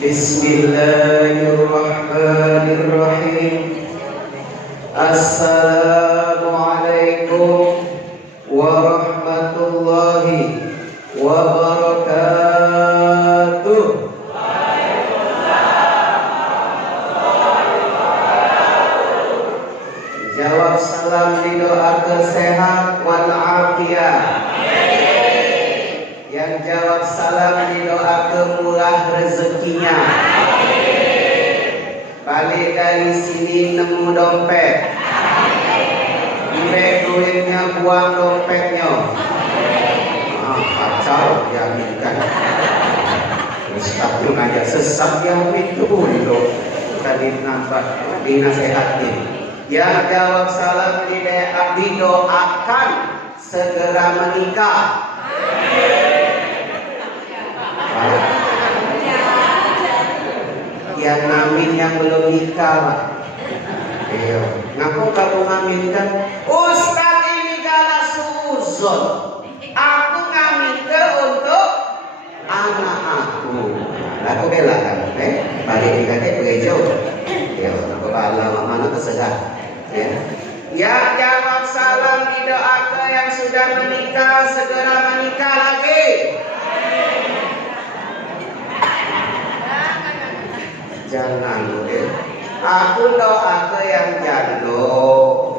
Bismillahirrahmanirrahim. Assalamualaikum warahmatullahi wabarakatuh. Jawab salam didoakan sehat walafiat. Yang jawab salam didoakan murah rezekinya. Balik dari sini nemu dompet. Duitnya buang dompetnya. Kacau yakinkan. Ustaz pun aja sesat yang itu loh. Tadi nampak dinasehatin. Yang jawab salam didoakan segera menikah. Yang ngamin yang belum nikah lah. Iya. Ngaku kamu ngamin kan? Ustaz ini gala suzon. Aku ngamin ke untuk anak aku. Aku bela kan? Balik dikatnya begitu. Ya, aku bala mana tersegar. Ya. Yang jawab salam didoakan yang sudah menikah segera menikah lagi. Jangan deh. Aku doa ke yang jando,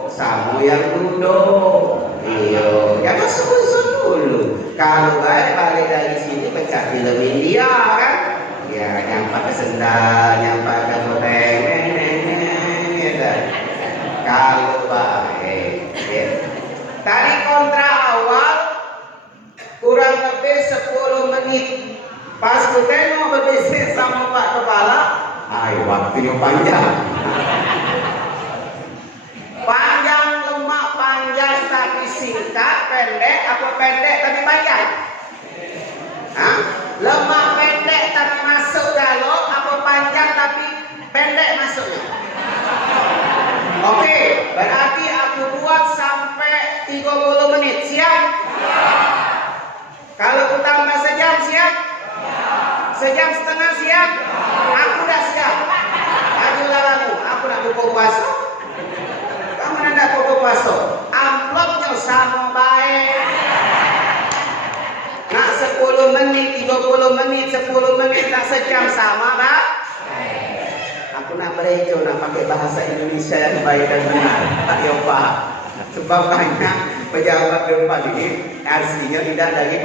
sama yang duduk. Iya, jangan suzon dulu. Kalau balik dari sini pecah film India kan? Ya, yang pakai sendal, yang pakai topeng, kalau baik. Ya. Tadi kontra awal kurang lebih 10 menit. Pas ku tengok berbisnis sama Pak Kepala. Waktunya panjang. Panjang lemak, panjang tapi singkat, pendek apa pendek tapi panjang? Hah? Lemak pendek tapi masuk galon apa panjang tapi pendek masuknya? Oke, berarti aku buat sampai 30 menit. Siap? Kalau aku tambah sejam siap? Sejam setengah siap? Aku udah siap. Ajulah kamu, aku nak buka puasa. Kamu nak buka puasa. Amplopnya sama baik. Nak 10 menit, 30 menit, 10 menit, tak sejam sama tak? Aku nak berejo, nak pakai bahasa Indonesia yang baik dan benar. Tak yopa. Sebab banyak pejabat depan ini artinya tidak dari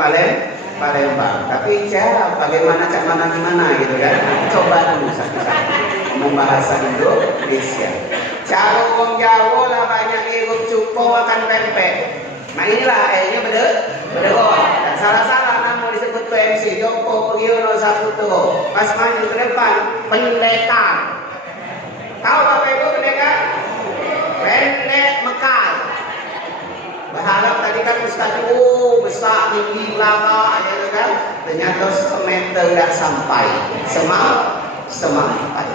Palembang. Tapi cara bagaimana cak mana gimana gitu kan? Coba dulu satu-satu ngomong bahasa Indonesia. Cara orang Jawa lah banyak irup cuko makan pempek. Nah inilah ini bener. Dan salah-salah nama disebut PMC. Joko Pegiono satu tuh. Pas maju ke depan pendekar. Tahu apa itu pendekar? Pendek Mekar. Berharap tadi kan Ustaz besar tinggi lama ya kan, ternyata semeter tidak sampai semampai.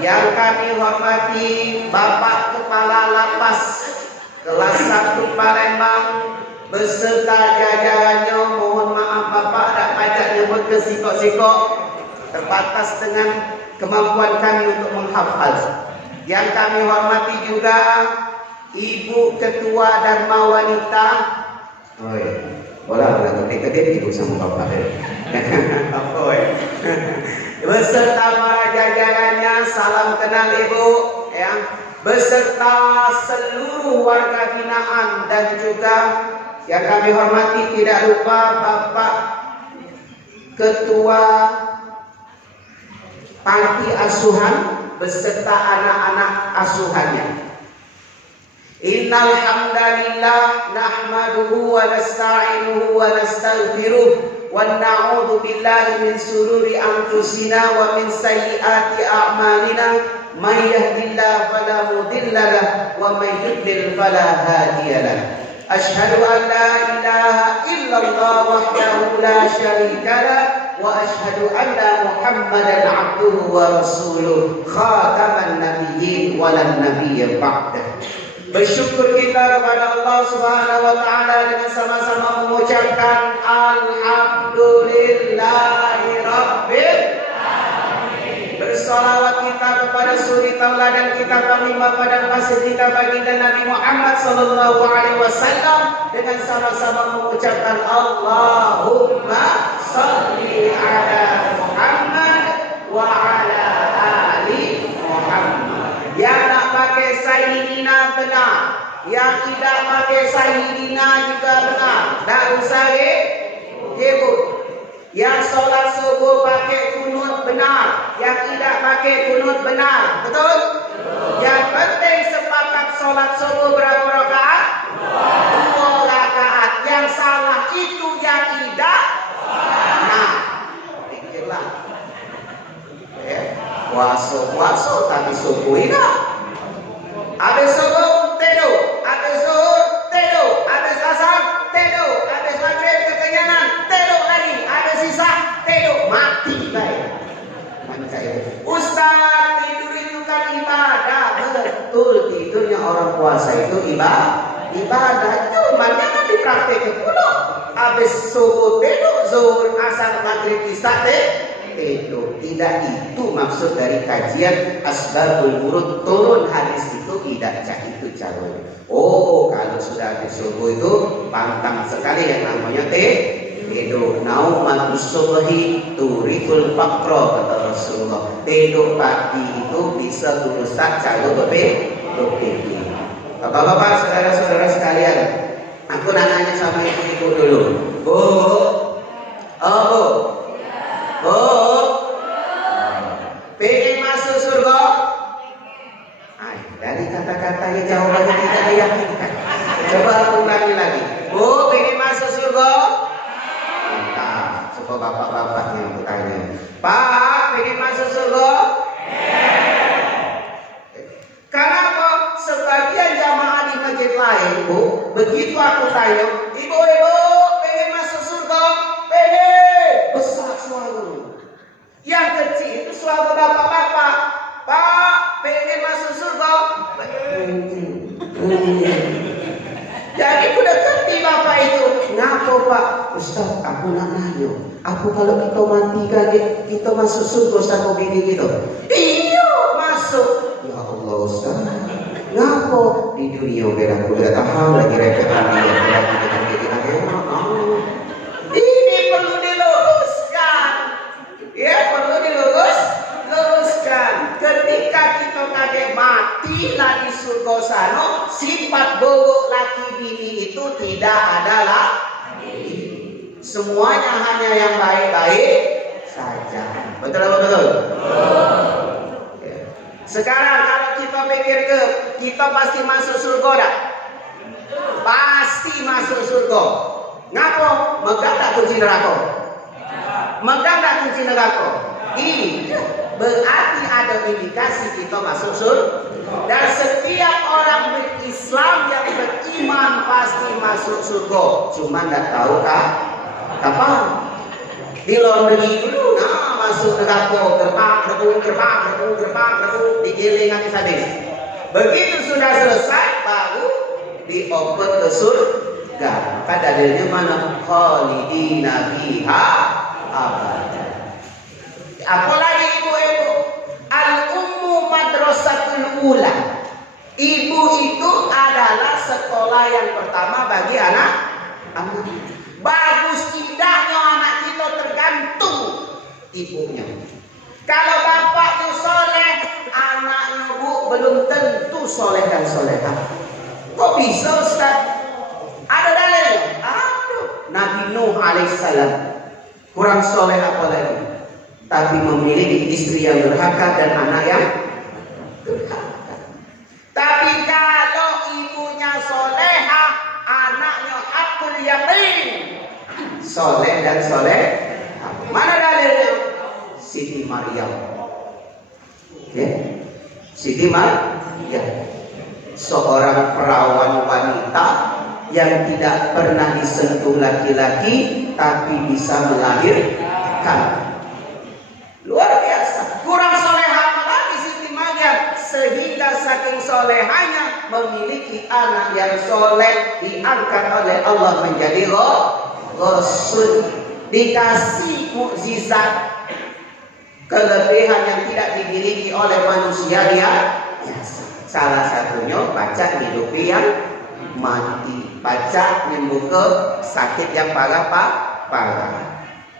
Yang kami hormati Bapak Kepala Lapas kelas 1 Palembang beserta jajarannya, mohon maaf Bapak tak pajak nyebut ke sikok-sikok, terbatas dengan kemampuan kami untuk menghafal. Yang kami hormati juga Ibu Ketua Dharma Wanita. Bola kedip ibu sama bapak. Beserta para jajarannya, salam kenal Ibu ya. Beserta seluruh warga binaan dan juga yang kami hormati tidak lupa Bapak Ketua Panti Asuhan beserta anak-anak asuhannya. Innal hamdalillah nahmaduhu wa nasta'inuhu wa nastaghfiruh wa na'udzu billahi min shururi anfusina wa min sayyiati a'malina may yahdihillahu fala mudilla lahu wa may yudlil fala hadiya lahu. Asyhadu an la ilaha illallah wahdahu la syarika lahu wa asyhadu anna Muhammadan abduhu wa rasuluh khataman nabiyyin wa lan nabiyya ba'dahu. Bersyukur kita kepada Allah Subhanahu wa taala dengan sama-sama mengucapkan alhamdulillahirabbil alamin. Salawat kita kepada suri tauladan kita panglima pada pasir kita baginda Nabi Muhammad sallallahu alaihi wasallam dengan sama-sama mengucapkan Allahumma shalli ala Muhammad wa ala ali Muhammad. Yang nak pakai sayyidina benar, yang tidak pakai sayyidina juga benar. Tak usah ribut. Yang sholat subuh pakai kunut benar, yang tidak pakai kunut benar, betul? Yang penting sepakat sholat subuh berapa rakaat? 2 rakaat. Yang salah itu yang tidak. Nah, pikirlah. Puasa tapi subuh tidak. Habis subuh tidur, habis zuhur tidur, habis asar tidur, habis maghrib kekenyangan tidur lagi, habis sisa tidur, mati baik. Ustaz, tidur itu kan ibadah. Betul, tidurnya orang puasa itu ibadah. Cuman jangan dipraktekin dulu. Habis subuh tidur, zuhur, asar, maghrib, isya tidur. Tidak itu maksud dari kajian Asbabul Wurud. Turun hadis itu tidak itu caranya. Oh, kalau sudah habis subuh itu pantang sekali yang namanya tidur. Naumatus subhi turikul faqra kata Rasulullah. Tidur pagi itu bisa merusak calon berpikir. Bapak-bapak, saudara-saudara sekalian, aku nanya sama ibu-ibu dulu. Bu, pengen masuk surga? Dari kata-katanya jawabannya tidak meyakinkan. Coba aku ulangi lagi. Bu, pengen masuk surga? Mantap. Coba bapak-bapak yang bertanya. Pak, pengen masuk surga? Kenapa sebagian jamaah di masjid lain, Bu, begitu aku tanya, ibu-ibu pengen masuk surga? Pengen. Besar suara. Yang kecil itu suara bapak-bapak. Pak, pengen masuk surga? Jadi udah ngerti bapak itu. Ngapa Pak? Ustaz, aku nak nanya. Aku kalau kita mati kan kita masuk surga sama bini gitu. Iya masuk. Ya Allah Ustaz. Ngapa di dunia biar aku tidak tahu lagi repetan dia lagi dengan ini perlu diluruskan. Ya perlu diluruskan. Ketika kita kadek mati lagi surga sana, sifat buruk laki bini itu tidak adalah. Semuanya hanya yang baik-baik saja. Betul apa betul? Sekarang kalau kita pikir kita pasti masuk surga dah. Pasti masuk surga. Ngapa? Megang tak kunci neraka? Megang tak kunci neraka? Iya. Berarti ada indikasi kita masuk surga. Dan setiap orang berislam yang beriman pasti masuk surga. Cuma tidak tahu kapan. Di laundry dulu, masuk neraka, gerbang, digiling habis. Begitu sudah selesai, baru diopen ke surga. Maka dalilnya mana? Khalidina fiha abada. Apalagi ibu-ibu, al-ummu madrasatul ula. Ibu itu adalah sekolah yang pertama bagi anak. Bagus tidaknya anak kita tergantung ibunya. Kalau bapaknya soleh, anaknya belum tentu soleh dan solehah. Kok bisa Ustaz? Ada dalil? Aduh, Nabi Nuh alaihissalam kurang soleh apa lagi? Tapi memiliki istri yang durhaka dan anak yang durhaka. Tapi kalau ibunya soleha, anaknya hakul yakin, soleh dan soleh. Mana dalilnya? Siti Maryam. Siti Maryam, seorang perawan wanita yang tidak pernah disentuh laki-laki, tapi bisa melahirkan. Luar biasa. Kurang soleha lagi Siti Maryam, sehingga saking solehanya memiliki anak yang soleh, diangkat oleh Allah menjadi Rasul, dikasih mukjizat. kelebihan yang tidak dimiliki oleh manusia dia biasa. Salah satunya baca hidupi yang mati, baca menyembuhkan sakit yang parah.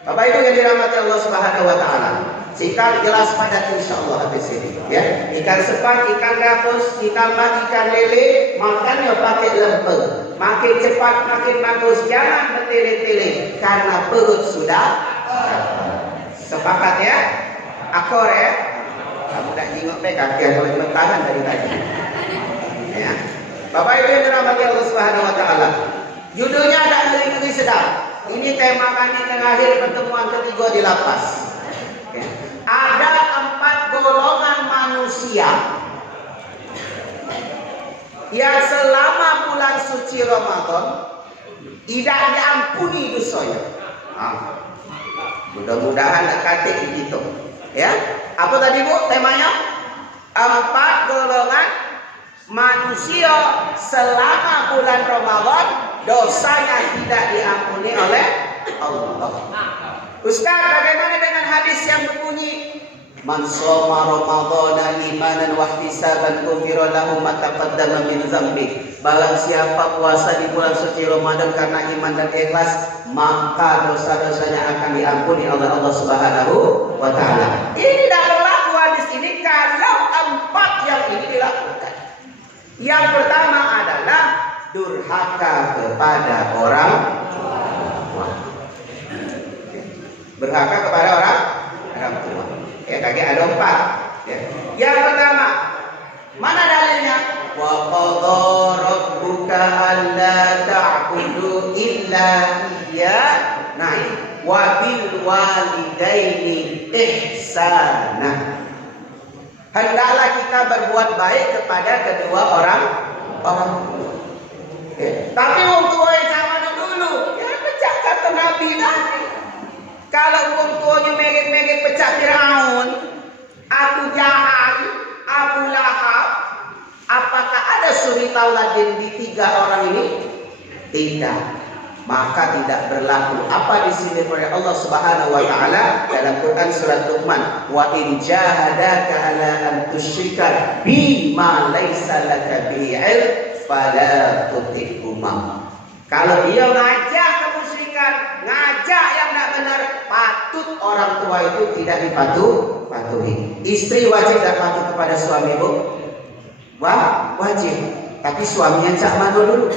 Bapak Ibu yang dirahmati Allah Subhanahu wa taala. Sehingga jelas pada insyaallah habis ini ya. Ikan sepat, ikan gabus, ikan mat, ikan lele makannya pakai lemper. Makin cepat makin bagus, jangan bertele-tele karena perut sudah sepakat ya. Akor ya. Kamu tak jenguk kaki aku bertahan dari tadi. Ya. Bapak Ibu yang dirahmati Allah Subhanahu wa taala. Judulnya ada ngeri-ngeri sedap. Ini tema kami terakhir pertemuan ketiga di lapas. Ya. Ada 4 golongan manusia yang selama bulan suci Ramadan tidak diampuni dosanya. Mudah-mudahan dekat itu. Ya, apa tadi Bu temanya? 4 golongan manusia selama bulan Ramadan dosanya tidak diampuni oleh Allah. Ustaz, bagaimana dengan hadis yang berbunyi man shoma ramadhana imanan wa ihtisaban ghufira lahu ma taqaddama min dzambi. Barang siapa puasa di bulan suci Ramadan karena iman dan ikhlas, maka dosa-dosanya akan diampuni oleh Allah Subhanahu wa taala. Ini tidak berlaku hadis ini kalau 4 yang ini dilakukan. Yang pertama adalah durhaka kepada orang tua. Berhaka kepada orang tua. Ya, kaki ada 4. Ya. Yang pertama, mana dalilnya? Wa qadha rabbuka alla ta'budu illa iyyah. Nah, wa bil walidaini ihsana. Hendaklah kita berbuat baik kepada kedua orang tua. Ya. Tapi wong tua yang zaman dulu, ya pecah kata Nabi tadi. Kalau wong tuanya megit-megit pecah Firaun, Abu Jahal, Abu Lahab, apakah ada suri tauladan di 3 orang ini? Tidak. Maka tidak berlaku apa di sini oleh Allah Subhanahu wa taala dalam Quran surat Luqman, wa in jahadaka ala an tusyrika bima laisa laka bihi ilm fala tuti'huma. Kalau dia ngajak kemusyrikan, ngajak yang tidak benar, patut orang tua itu tidak dipatuhi. Istri wajib tak patuh kepada suami, Bu? Wah, wajib. Tapi suaminya cak mana dulu?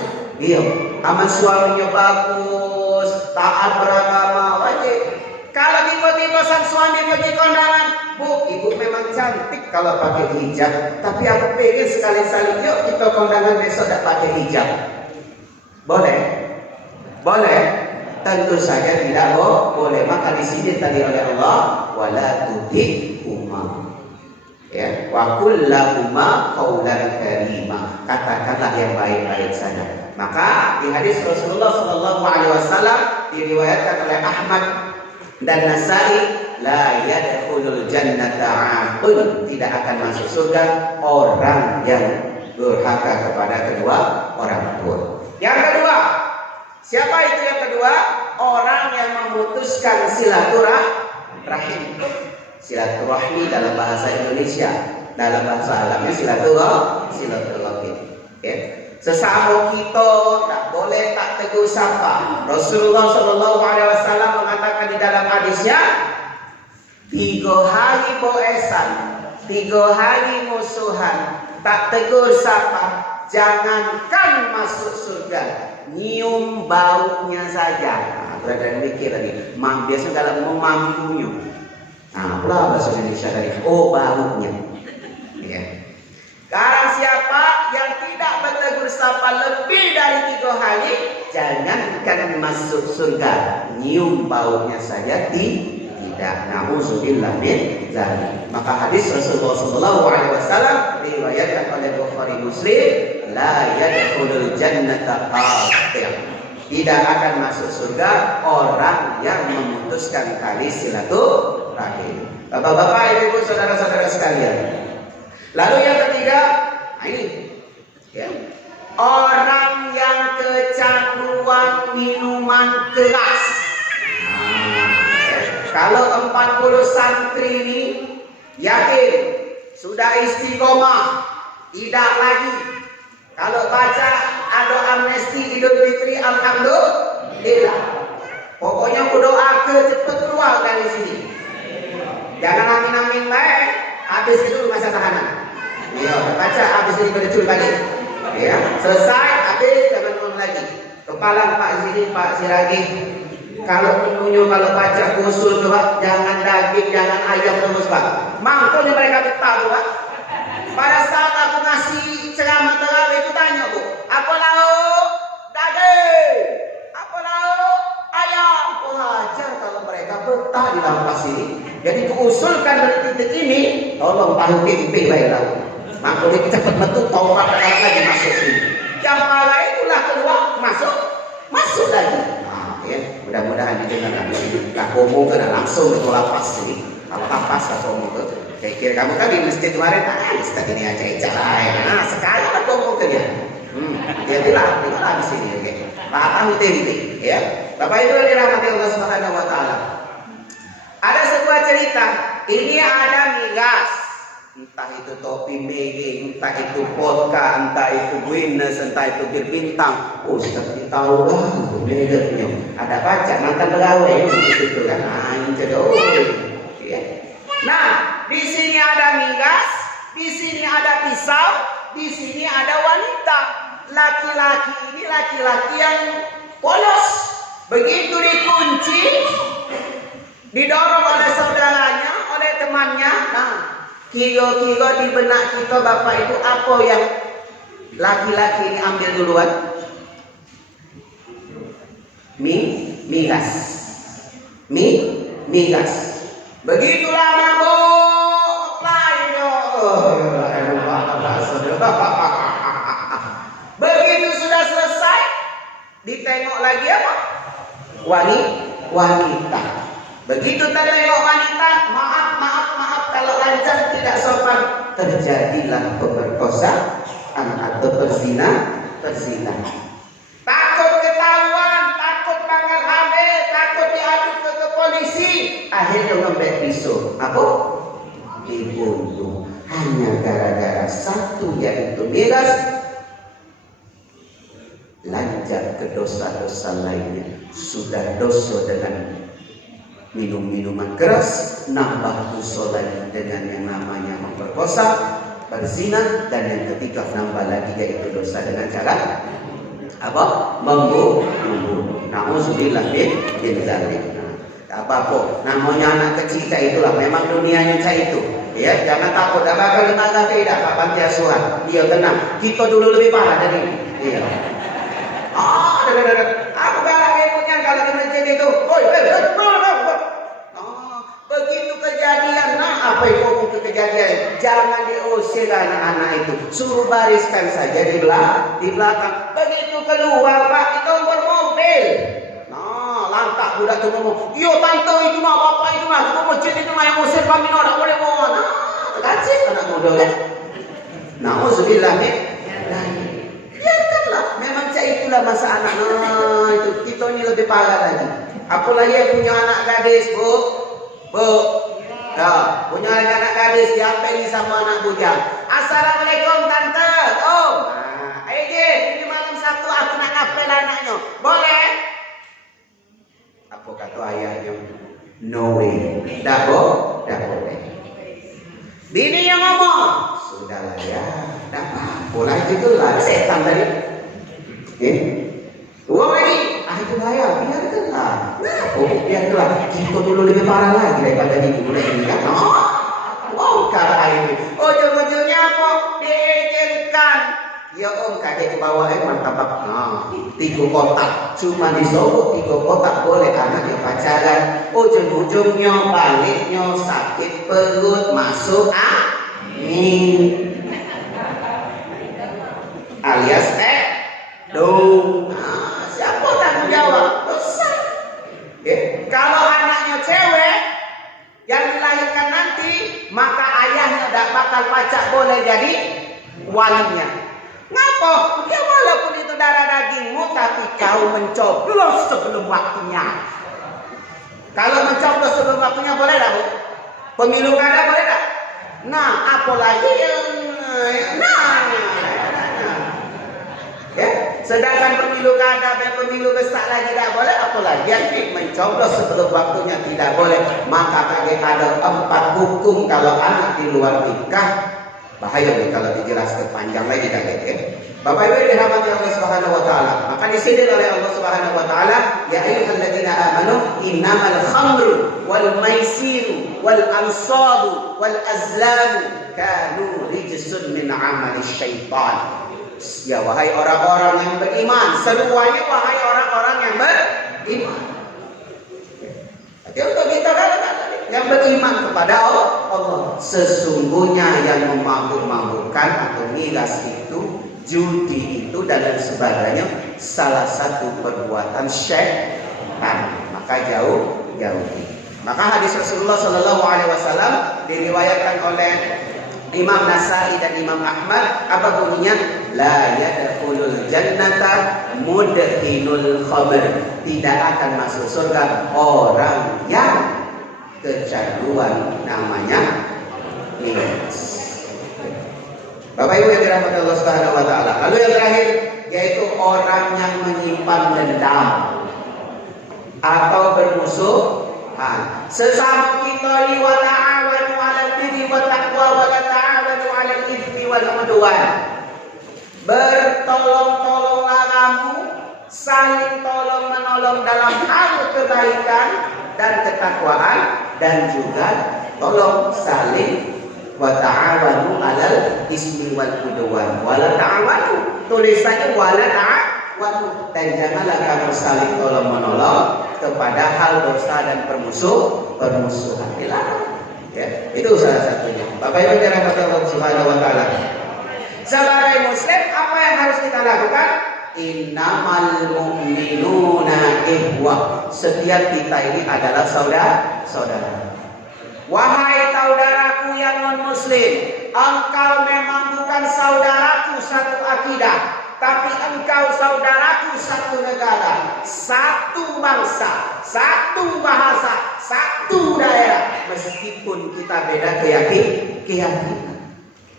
Iya, aman suaminya bagus, taat beragama, wajib. Kalau tiba-tiba sang suami pergi kondangan, Bu, ibu memang cantik kalau pakai hijab, tapi aku pengen sekali-sekali yuk kita kondangan besok tak pakai hijab. Boleh? Boleh? Tentu saja tidak boleh. Maka di sini tadi oleh Allah, wala tudhihuma. Ya, wa qul lahuma qaulan karima. Katakanlah yang baik-baik saja. Maka di hadis Rasulullah sallallahu alaihi wasallam diriwayatkan oleh Ahmad dan Nasai, la yadkhulul jannata 'aqul, tidak akan masuk surga orang yang durhaka kepada kedua orang tua. Yang kedua, siapa itu yang kedua? Orang yang memutuskan silaturahim. Silaturahmi dalam bahasa Indonesia, dalam bahasa Arabnya silaturahim. Ya. Sesama kita tak boleh tak tegur sapa. Rasulullah Shallallahu Alaihi Wasallam mengatakan di dalam hadisnya, 3 hari boesan, 3 hari musuhan, tak tegur sapa, jangankan masuk surga, nyium baunya saja. Berada mikir tadi, biasa kalau mau mampunya. Nah, pula bahasa Indonesia tadi, oh baunya. Ya. Sekarang siapa yang tidak bertegur sapa lebih dari 3 hari, jangankan masuk surga, nyium baunya saja tidak. Nauzubillah min dzalik. Maka hadis Rasulullah sallallahu alaihi wasallam diriwayatkan oleh Bukhari Muslim, la yadkhulul jannata qati'. Tidak akan masuk surga orang yang memutuskan tali silaturahim. Bapak-bapak, ibu-ibu, saudara-saudara sekalian. Lalu yang ketiga, ini ya, orang yang kecanduan minuman keras. Kalau 40 santri ini yakin sudah istiqomah, tidak lagi. Kalau baca ada amnesti Idul Fitri, alhamdulillah. Pokoknya berdoa ke cepat keluar dari sini. Jangan amin-amin baik, habis itu masa tahanan. Ya, baca habis ini bercul balik. Ya, selesai habis jangan ulang lagi. Kepala Pak Zini, Pak Siragi. Kalau menunya kalau baca usul tuh Pak, jangan daging, jangan ayam terus Pak. Mangkuknya mereka betah tuh Pak. Pada saat aku ngasih ceramah terawih itu tanya Bu, apa lauk? Daging. Apa lauk? Ayam. Wajar kalau mereka betah di lapas ini. Jadi kuusulkan dari titik ini, tolong tahu tempe baiklah. Mangkuknya cepat betul taubat lagi masuk sini. Yang malah itulah keluar masuk lagi. Ya, mudah-mudahan didengarkan. Tak ngomong kena langsung ke lapas sini. Lapas atau ngomong ke. Kira kamu tadi mesti kemarin, mesti ini aja lain. Nah, sekarang tak ngomong ke dia. Dia bilang di sini. Oke. Tahu tempe, ya. Bapak Ibu yang dirahmati Allah Subhanahu Wa Taala. Ada sebuah cerita. Ini ada migas. Entah itu topi mege, entah itu vodka, entah itu Guinness, entah itu bir bintang. Ustaz tahu lah itu megernya. Ada baca mantan pegawai itu kan. Nah, di sini ada migas, di sini ada pisau, di sini ada wanita. Laki-laki ini laki-laki yang polos. Begitu dikunci, didorong oleh saudaranya, oleh temannya. Nah, kigo-kigo di benak kita Bapak Ibu, apa yang laki-laki ini ambil duluan? Migas. Migas. Begitu lama Bu, begitu sudah selesai, ditengok lagi apa? Wanita. Begitu tengok wanita, maaf kalau lancar tidak sopan, terjadilah pemerkosaan atau perzina. Takut ketahuan, takut bakal hamil, takut diadu ke polisi, akhirnya ngambil pisau. Apa? Dibunuh. Hanya gara-gara satu, yaitu miras. Lanjut ke dosa-dosa lainnya. Sudah dosa dengan minum-minuman keras, nambah dosa lagi dengan yang namanya memperkosa, berzina, dan yang ketiga nambah lagi yaitu dosa dengan cara apa? Membunuh. Nauzubillah min dzalik. Apa-apa namanya anak kecil cah itulah, memang dunianya cah itu. Ya, jangan takut, tak bakal lembaga tidak Pak Panti Asuhan. Dia tenang. Kita dulu lebih parah dari ini. Iya. Aku galak ikutnya kalau di masjid itu. Begitu kejadian, apa yang ngomong ke kejadian? Jangan diusir anak-anak itu. Suruh bariskan saja di belakang. Begitu keluar Pak, itu mobil. Lantak budak itu ngomong, yo tante itu mah, bapak itu mah, itu masjid itu mah yang usir kami orang boleh mohon. Kacik anak muda ya. Nauzubillah min. Biarkanlah, memang cak itulah masa anak. Itu kita ini lebih parah lagi. Apalagi yang punya anak gadis, Bu. Ya, punya anak gadis, diapeli sama anak bujang. Assalamualaikum tante, Om. Ayo ini malam Sabtu aku nak apel anaknya. Boleh? Apa kata ayahnya? No way. Dah boleh. Bini yang ngomong, sudahlah ya, dah boleh itu lah setan tadi. Uang lagi, itu bahaya, biarkanlah. Biarkanlah. Kita dulu lebih parah lagi daripada itu mulai ini kan. Kata ini, ujung-ujungnya apa? Diizinkan. Ya Om, kakek bawa mantap. 3 kotak. Cuma disogok 3 kotak boleh anaknya pacaran. Ujung-ujungnya baliknya sakit perut masuk angin. Alias siapa tanggung jawab? Besar. Kalau anaknya cewek yang dilahirkan nanti, maka ayahnya tidak bakal pacak boleh jadi walinya. Ngapa? Ya walaupun itu darah dagingmu, tapi kau mencoblos sebelum waktunya. Kalau mencoblos sebelum waktunya boleh tak, Bu? Pemilu kada boleh tak? Nah, apalagi yang ya, sedangkan pemilu kada dan pemilu besar lagi tak boleh, apalagi yang mencoblos sebelum waktunya tidak boleh. Maka kage ada 4 hukum kalau anak di luar nikah. Bahaya nih kalau dijelaskan panjang lagi kage ya. Bapak Ibu yang dirahmati Allah Subhanahu wa taala. Maka disindir oleh Allah Subhanahu wa taala, ya ayyuhalladzina amanu innamal khamru wal maisiru wal ansabu wal azlamu kanu rijsun min amali syaitan. Ya wahai orang-orang yang beriman, seruannya wahai orang-orang yang beriman. Jadi untuk kita yang beriman kepada Allah, sesungguhnya yang memabuk-mabukkan atau miras itu, judi itu dan lain sebagainya salah satu perbuatan syaitan. Maka jauhi. Maka hadis Rasulullah Shallallahu Alaihi Wasallam diriwayatkan oleh Imam Nasai dan Imam Ahmad, apa bunyinya? La yadkhulul jannata mudhinul khamr. Tidak akan masuk surga orang yang kecanduan namanya miras. Bapak Ibu yang dirahmati Allah Subhanahu wa taala. Lalu yang terakhir yaitu orang yang menyimpan dendam atau bermusuhan. Sesama kita wa ta'awanu 'alal birri wat taqwa wa la ta'awanu 'alal itsmi wal 'udwan. Bertolong-tolonglah kamu, saling tolong-menolong dalam hal kebaikan dan ketakwaan, dan juga tolong saling wa ta'awanu 'alal ismi wal 'udwan. Wala ta'awanu, tulisannya wala ta'awanu, dan janganlah kamu saling tolong-menolong kepada hal dosa dan permusuhan. Dilarang. Ya, itu salah satunya. Bapak Ibu dirahmati Allah Subhanahu wa taala. Sebagai muslim, apa yang harus kita lakukan? Innamal mu'minuna ikhwah. Setiap kita ini adalah saudara. Wahai saudaraku yang non-muslim, engkau memang bukan saudaraku satu akidah, tapi engkau saudaraku satu negara, satu bangsa, satu bahasa, satu daerah. Meskipun kita beda keyakinan,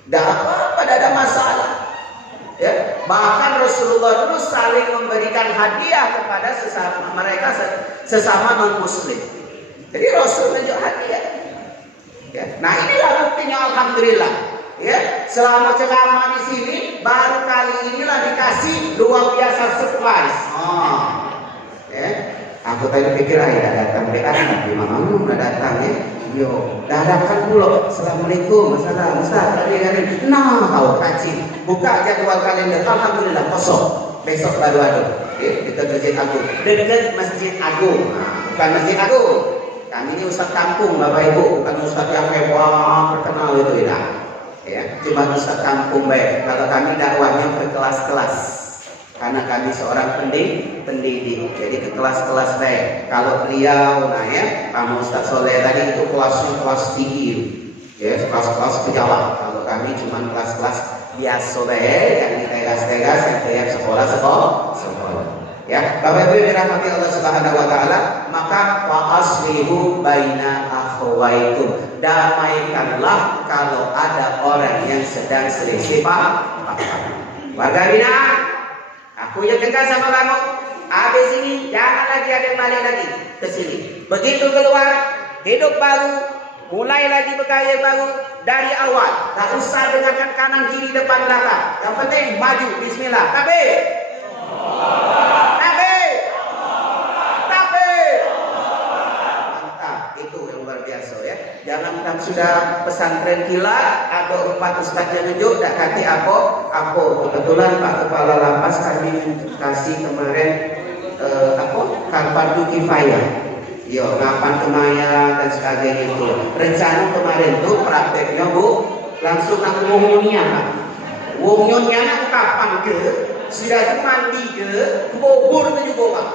tidak apa-apa, tidak ada masalah. Ya, bahkan Rasulullah dulu saling memberikan hadiah kepada sesama non-muslim. Jadi Rasul menunjuk hadiah. Ya, nah inilah buktinya, alhamdulillah. Ya, selama ceramah di sini baru kali inilah dikasih luar biasa surprise. Ya, aku tadi pikir tidak datang tapi mamamu nggak datang ya. Yo, dadakan pula. Assalamualaikum, masalah Ustaz tadi hari. Nah, kau kacil. Buka jadwal kalender, alhamdulillah kosong. Besok baru ada. Dekat Masjid Agung. Dekat Masjid Agung. Bukan Masjid Agung. Kami ini Ustaz kampung, Bapak Ibu, bukan Ustaz yang mewah terkenal itu tidak. Ya, cuma Ustaz kampung baik. Kalau kami dakwahnya ke kelas-kelas. Karena kami seorang pendidik, jadi ke kelas-kelas baik. Kalau beliau, nah ya, kamu Ustaz Soleh tadi itu kelasnya kelas tinggi, ya, kelas-kelas pejabat. Kalau kami cuma kelas-kelas biasa baik, yang ditegas-tegas, yang kayak sekolah. Ya, Bapak Ibu dirahmati Allah Subhanahu wa taala, maka fa aslihu baina akhwaikum. Damaikanlah kalau ada orang yang sedang selisih paham. Warga binaan, aku yang tegas sama kamu. Habis ini jangan lagi ada yang balik lagi ke sini. Begitu keluar, hidup baru, mulai lagi bergaya baru dari awal. Tak usah dengarkan kanan kiri depan belakang. Yang penting maju, bismillah. Takbir. Mantap, itu yang luar biasa ya. Jangan sudah pesantren kilat, ada 4 ustaz yang nunjuk, tak kati apa. Kebetulan Pak Kepala Lapas kami kasih kemarin Fardu Kifayah. Yo, ngapan kemaya dan sebagainya itu. Rencana kemarin tuh prakteknya Bu, langsung aku ngomongnya Pak. Ngomongnya aku kapan ke? Sudah itu mandi ke? Bobor itu juga Pak.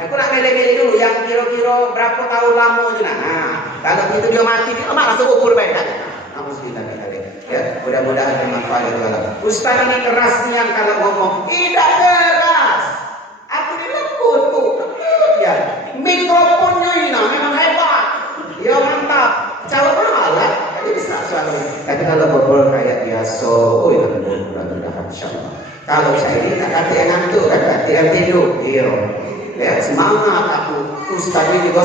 Aku nak milih-milih dulu yang kira-kira berapa tahun lama itu nah. Kalau itu dia mati, dia langsung bobor baik kan? Ya, mudah-mudahan bermanfaat itu Allah. Ustaz ini keras nih yang kalau ngomong tidak keras. Aku ini lembut tuh, ya. Mikrofonnya ini Tapi kalau ngobrol kayak biasa, oh ya mudah-mudahan insyaallah. Kalau saya ini tak kata yang ngantuk, tak kata yang tidur, iya. Ya, semangat aku. Ustaz ini juga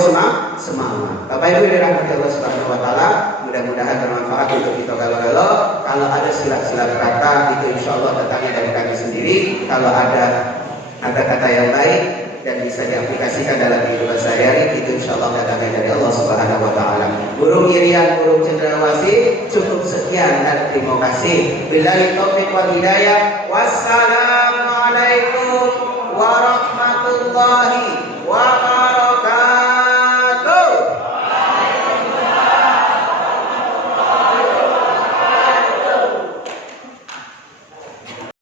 semangat. Bapak Ibu dirahmati Allah Subhanahu wa taala, mudah-mudahan bermanfaat untuk kita kalau kalau ada silap-silap kata itu insyaallah datangnya dari kami sendiri. Kalau ada kata yang baik dan bisa diaplikasikan dalam kehidupan sehari-hari itu insyaallah datangnya dari Allah Subhanahu wa taala. Burung irian, burung cendrawasih, cukup sekian dan terima kasih. Billahi taufiq wal hidayah. Wassalam.